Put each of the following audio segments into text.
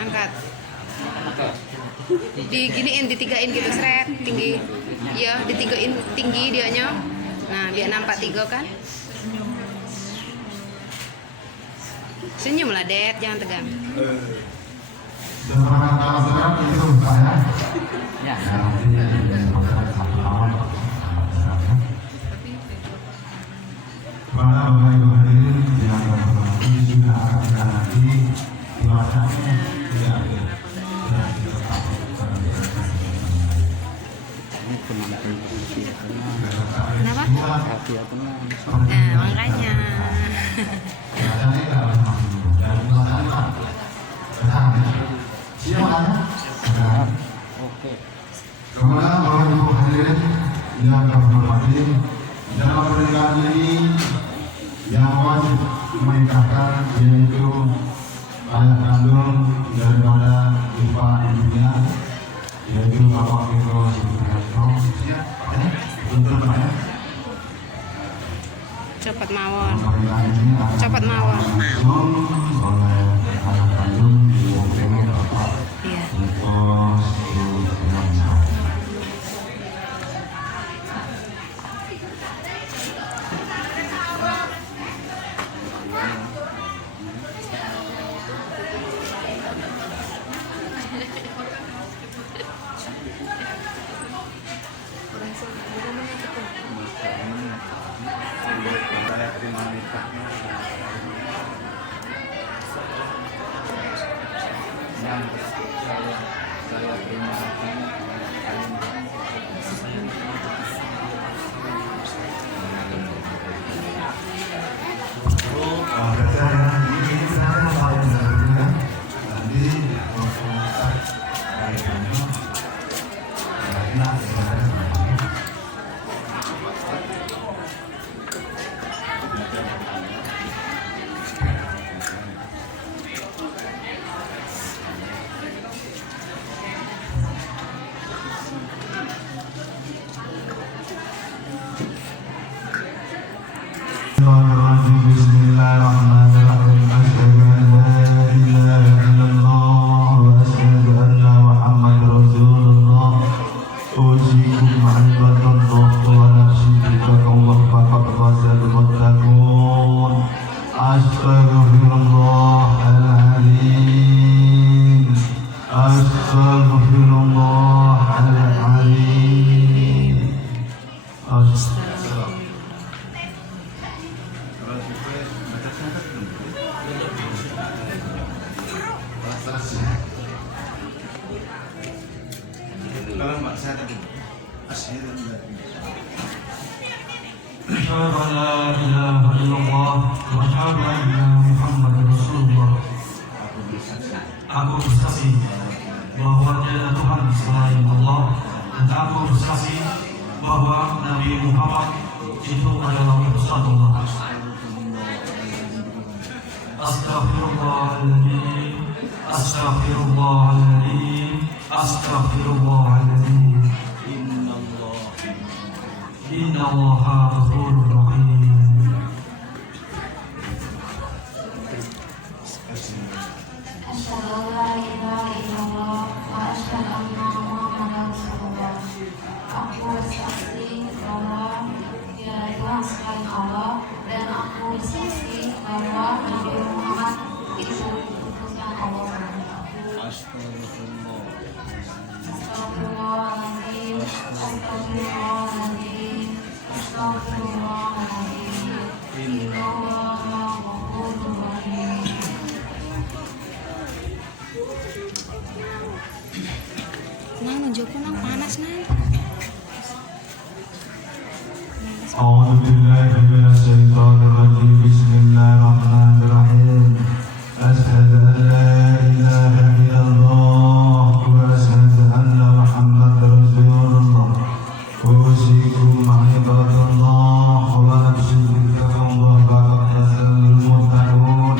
Angkat. Diginiin, ditigain gitu, seret, tinggi. Iya, ditigain tinggi dianya. Nah, biar nampak tiga kan. Senyum lah, Det, jangan tegang. Ya. Para Bapak Ibu hadirin yang berhormati, sudah akan nanti diwacana tidak ada. Kenapa? Nah, makanya. Kemudian Bapak Ibu hadirin yang berhormati, dalam pernikahan ini yang wajib menikahkan yaitu ayah kandung daripada ibu ibunya, yaitu Bapak Miko Supriyanto. Siap, ya? Betul Pak ya? Cepat mawon. Pernikahan ini akan Cepat mawon. langsung oleh ayah kandung ibu Bapak Iya. Miko Supriyanto. Saya terima kasih. أشهد أن لا إله إلا الله وأشهد أن محمدا رسول الله. Aku bersaksi bahwa tiada Tuhan selain Allah, dan aku bersaksi bahwa Nabi Muhammad itu adalah utusan Allah. Astaghfirullahaladzim, astaghfirullahaladzim, astaghfirullahaladzim. Inna Allaha ghafurur rahim. Asyhadu an la ilaha illallah wa asyhadu anna Muhammadan rasulullah. Aku bersaksi bahwa tiada Tuhan selain Allah, dan aku bersaksi bahwa Nabi Muhammad itu utusan Allah. Astagfirullahaladzim, astagfirullahaladzim, astagfirullahaladzim. Inna Allaha ghafurur rahim. Nang nunjukku nang panas nang. أعوذ بالله من الشيطان الرجيم. بسم الله الرحمن الرحيم. أشهد أن لا إله إلا الله وأشهد أن محمدا رسول الله. أوصيكم عباد الله ونفسي بتقوى الله فقد المتقون.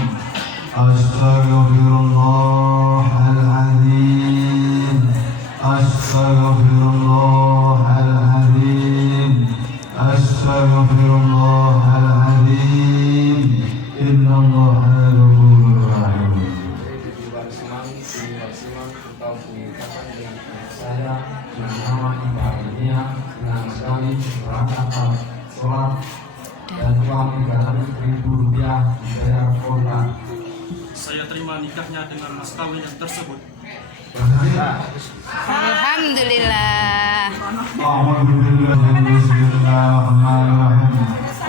أستغفر الله العظيم. أستغفر الله العظيم. أستغفر الله العظيم. إن الله غفور رحيم. Saya Muhammad Ibrahimia dengan sekali berangkat sholat dan uang 300.000 rupiah dibayar korban. Saya terima nikahnya dengan mas kawin yang tersebut. Alhamdulillah. أعوذ بالله بسم الله الرحمن الرحيم.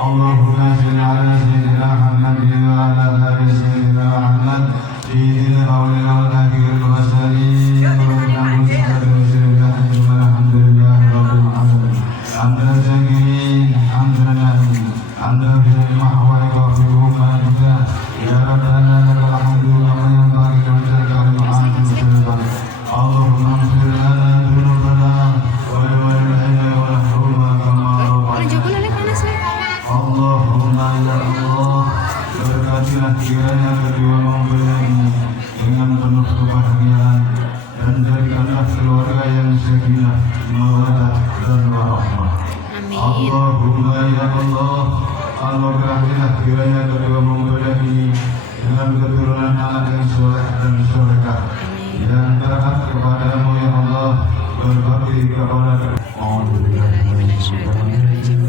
اللهم صل على سيدنا محمد وعلى آل سيدنا محمد سيد الأولين والآخرين والمرسلين والحمد لله رب العالمين. حمدا شاكرين حمدا نعيم حمدا في المحور وفي أمتنا يا ربنا لك الحمد كما ينبغي لوجهك الكريم. اللهم اغفر لنا ذنوبنا ولوالدينا وارحمهما كما Nunjukku ربنا. lele panas nih. Allahumma ya Allah, berkatilah kiranya kedua mempelai ini dengan penuh kebahagiaan dan jadikanlah keluarga yang sakinah, mawaddah dan warahmah. Amin. Allahumma ya Allah, berkatilah kiranya kedua mempelai ini dengan keturunan anak yang soleh dan solehah dan berkat kepadamu ya Allah, berbakti kepada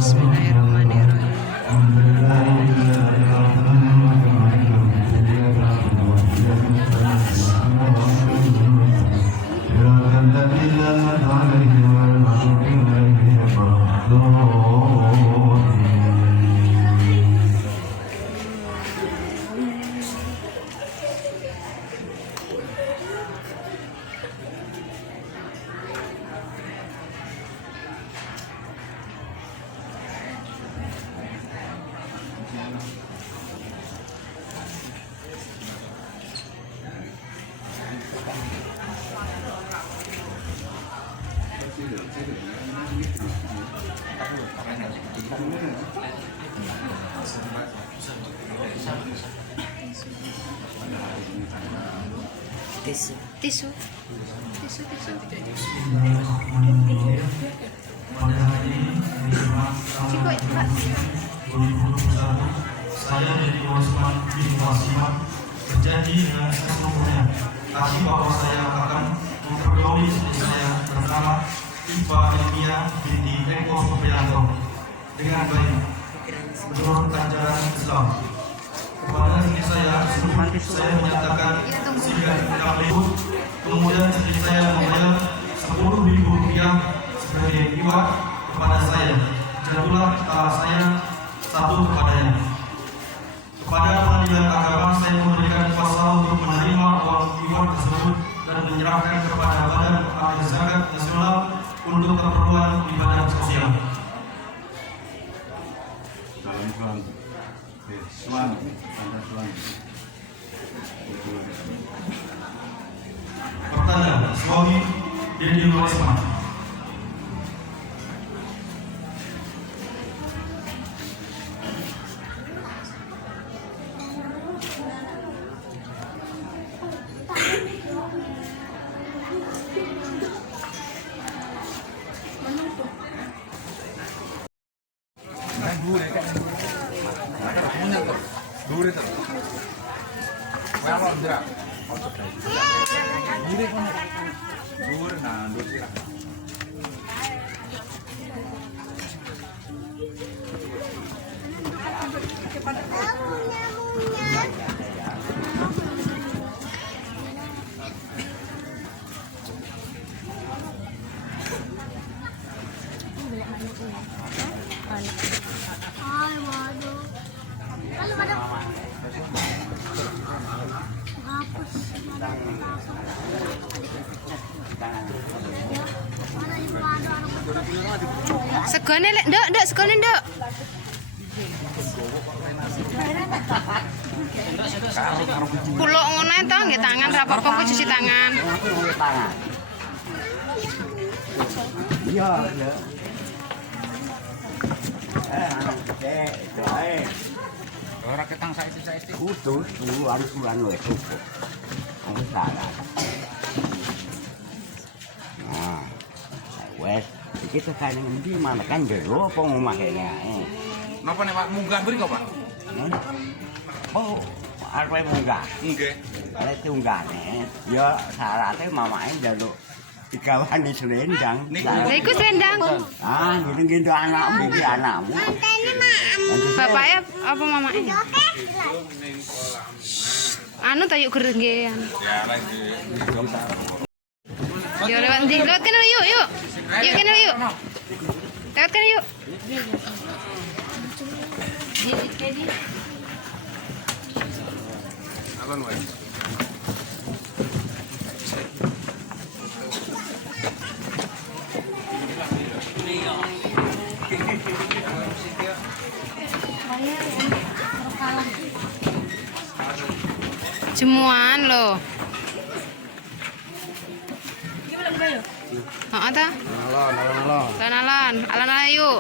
Bismillahirrahmanirrahim. Tisu, tisu, tisu, tisu. Pada hari ini, Ciko, Pak. 2021, saya dari Osman bin Wasiman berjanji dengan sesungguhnya tadi bahwa saya akan mempergauli istri saya bernama Iva Elvia binti Eko Supriyanto dengan baik menurut ajaran Islam. Kepada istri saya menyatakan sehingga kami kemudian istri saya membayar 10.000 rupiah sebagai iwat kepada saya dan itulah cara saya satu kepadanya. Kepada pengadilan agama saya memberikan kuasa untuk menerima uang impor tersebut dan menyerahkan kepada Badan Amil Zakat Nasional untuk keperluan ibadah sosial. Dalam Islam. Islam. Pertanda, suami Dedi Warisman. Segone lek, Nduk, segone, Nduk. Kuluk ngono to nggih tangan ra apa-apa kok cuci tangan. Iya, iya. Ora ketang saiki. Kudu harus bulan wis cukup. Harus salah. Nah, wes iki tekan ngendi mana kan jero apa ngomah kene ae. Napa nek Pak munggah mriko, Pak? Oh, arep munggah. Nggih. Arep tunggane. Ya syaratnya mamake njaluk digawani selendang. Lha iku selendang. Ah, ngene anakmu iki anakmu. Bapaknya apa mamanya? Anu ta yuk gereng nggih. Yo lewat ndi? Lewat kene yuk, yuk. Yuk kene yuk. Lewat kene yuk. Alon wae. Jemuan loh. Heeh ta? Alon. Alon-alon yuk.